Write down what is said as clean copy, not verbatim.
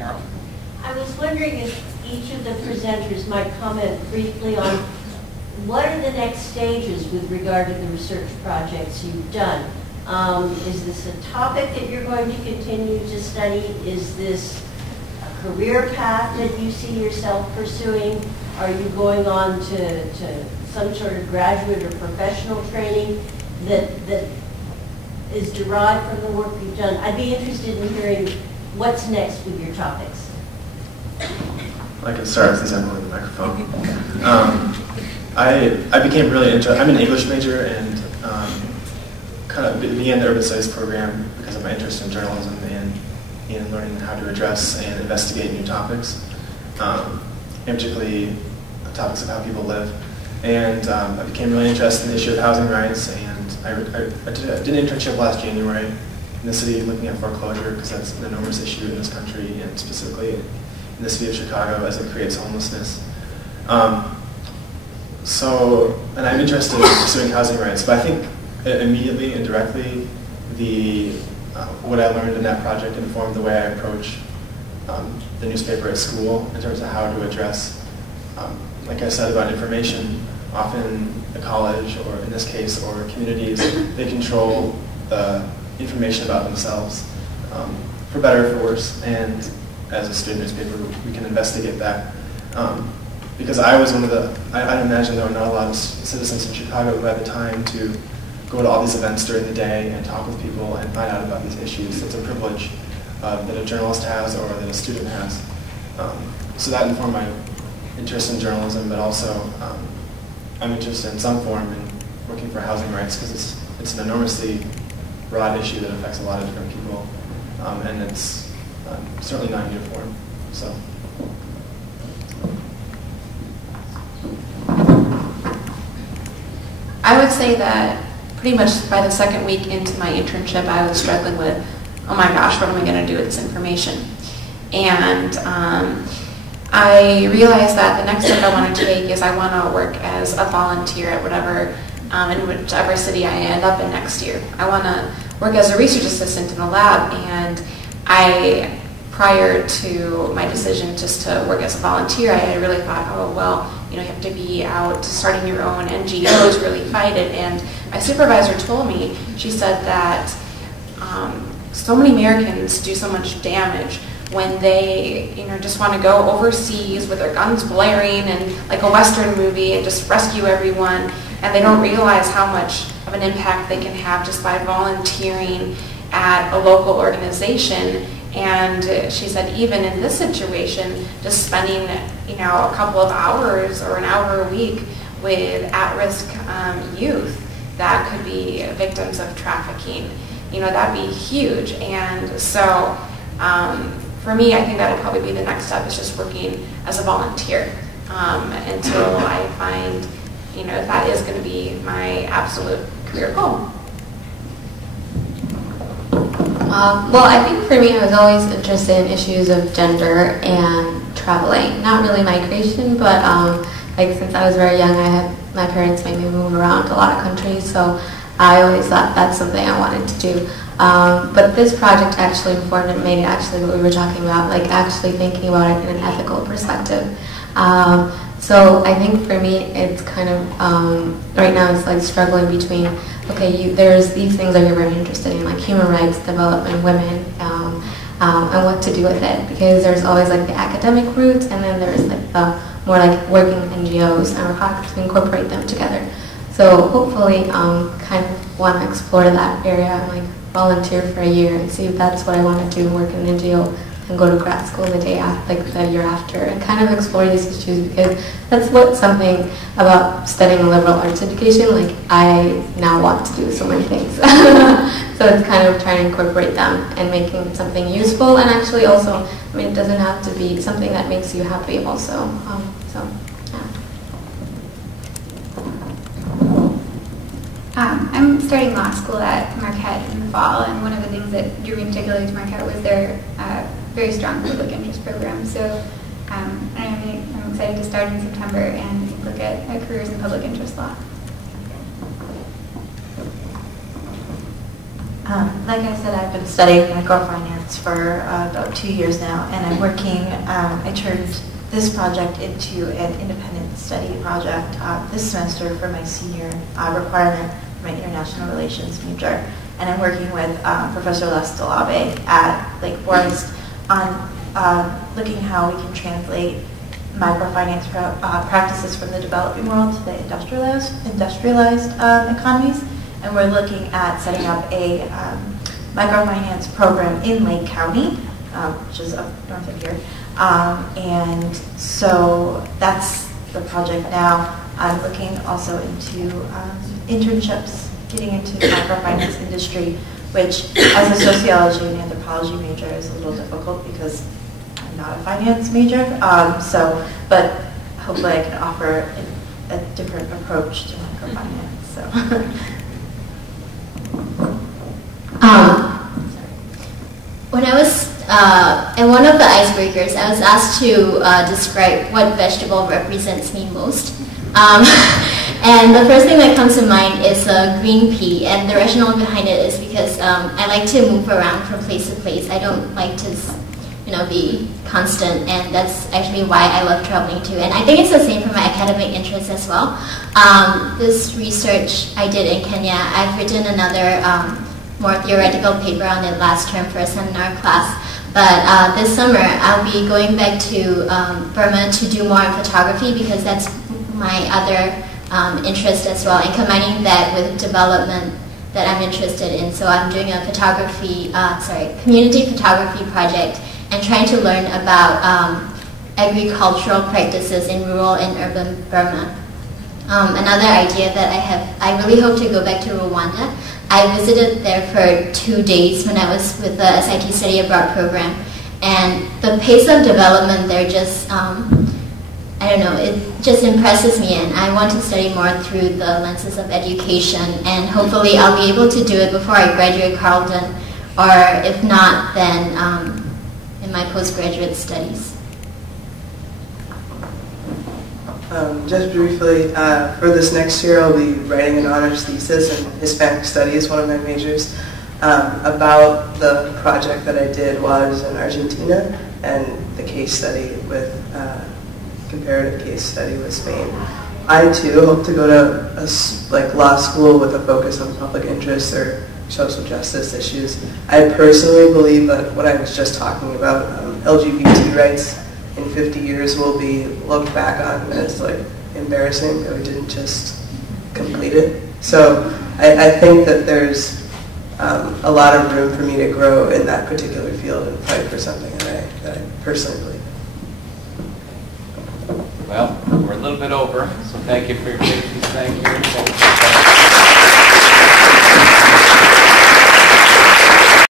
Carol? I was wondering if each of the presenters might comment briefly on what are the next stages with regard to the research projects you've done. Is this a topic that you're going to continue to study? Is this a career path that you see yourself pursuing? Are you going on to some sort of graduate or professional training that is derived from the work you've done? I'd be interested in hearing what's next with your topics. I can start since I'm holding the microphone. I became really interested. I'm an English major and kind of began the urban studies program because of my interest in journalism and in learning how to address and investigate new topics, and particularly topics of how people live. And I became really interested in the issue of housing rights, and I did an internship last January in the city looking at foreclosure because that's an enormous issue in this country and specifically in the city of Chicago as it creates homelessness. And I'm interested in pursuing housing rights, but I think immediately and directly what I learned in that project informed the way I approach the newspaper at school in terms of how to address, like I said about information, often the college, or in this case, or communities, they control the information about themselves, for better or for worse, and as a student newspaper, we can investigate that. Because I was one of I imagine there were not a lot of citizens in Chicago who had the time to go to all these events during the day and talk with people and find out about these issues. It's a privilege that a journalist has or that a student has. So that informed my interest in journalism, but also I'm interested in some form in working for housing rights because it's an enormously broad issue that affects a lot of different people, and it's certainly not uniform. So. I would say that pretty much by the second week into my internship, I was struggling with, oh my gosh, what am I going to do with this information? And I realized that the next step I want to take is I want to work as a volunteer at whatever, in whichever city I end up in next year. I want to work as a research assistant in a lab, and prior to my decision just to work as a volunteer, I really thought, oh, well, you have to be out starting your own NGO to really fight it. And my supervisor told me, she said that so many Americans do so much damage when they, just want to go overseas with their guns blaring and like a Western movie and just rescue everyone, and they don't realize how much of an impact they can have just by volunteering at a local organization. And she said even in this situation, just spending a couple of hours or an hour a week with at-risk youth that could be victims of trafficking, that'd be huge. And so for me, I think that would probably be the next step, is just working as a volunteer until I find if that is going to be my absolute career goal. Well, I think for me, I was always interested in issues of gender and traveling. Not really migration, but since I was very young, my parents made me move around a lot of countries, so I always thought that's something I wanted to do. But this project actually informed and made it actually what we were talking about, actually thinking about it in an ethical perspective. So I think for me, it's kind of, right now it's struggling between, okay, there's these things that you're very interested in, like human rights, development, women, and what to do with it. Because there's always the academic roots, and then there's the more working NGOs, and how to incorporate them together. So hopefully, kind of want to explore that area and volunteer for a year and see if that's what I want to do, work in an NGO, and go to grad school the year after, and kind of explore these issues, because that's something about studying a liberal arts education, I now want to do so many things. So it's kind of trying to incorporate them and making something useful, and actually also, it doesn't have to be something that makes you happy also. I'm starting law school at Marquette in the fall, and one of the things that drew me particularly to Marquette was their very strong public interest program. So I'm excited to start in September and look at careers in public interest law. Like I said, I've been studying microfinance for about 2 years now, and I'm working, I turned this project into an independent study project this semester for my senior requirement for my international relations major. And I'm working with Professor Les Delabe at Lake Forest on looking how we can translate microfinance practices from the developing world to the industrialized economies. And we're looking at setting up a microfinance program in Lake County, which is up north of here. And so that's the project now. I'm looking also into internships, getting into the microfinance industry, which as a sociology and anthropology major is a little difficult because I'm not a finance major. But hopefully I can offer a different approach to microfinance. So. When I was in one of the icebreakers, I was asked to describe what vegetable represents me most. And the first thing that comes to mind is green pea, and the rationale behind it is because I like to move around from place to place. I don't like to, be constant, and that's actually why I love traveling too. And I think it's the same for my academic interests as well. This research I did in Kenya, I've written another more theoretical paper on it last term for a seminar class. But this summer, I'll be going back to Burma to do more in photography because that's my other interest as well, and combining that with development that I'm interested in. So I'm doing a community photography project and trying to learn about agricultural practices in rural and urban Burma. Another idea that I really hope to go back to Rwanda. I visited there for 2 days when I was with the SIT Study Abroad program, and the pace of development there just, it just impresses me, and I want to study more through the lenses of education, and hopefully I'll be able to do it before I graduate Carleton, or if not, then in my postgraduate studies. Just briefly, for this next year I'll be writing an honors thesis in Hispanic Studies, one of my majors, about the project that I did while I was in Argentina and the case study with, comparative case study with Spain. I too hope to go to law school with a focus on public interest or social justice issues. I personally believe that what I was just talking about, LGBT rights, in 50 years will be looked back on as embarrassing that we didn't just complete it. So I think that there's a lot of room for me to grow in that particular field and fight for something that I personally believe in. Well, we're a little bit over, so thank you for your patience. Thank you.